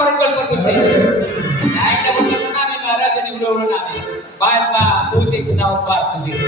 pargol perkusi. Naik dapat namin para jadi ulo namin. Baik Pak, pusing kenal Pak pusing.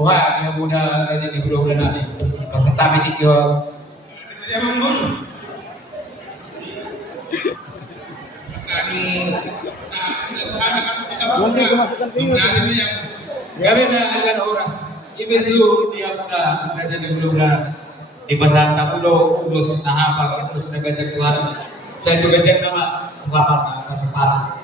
Wah, yang muda jadi bulan nabi. Peserta medik yo. Gabi na ajan oras. Ibigyo dia muda ada jadi bulan. Di pasar Tamudo terus nahapag terus nagajak tuan. Saya juga jangan nama tuan pasar.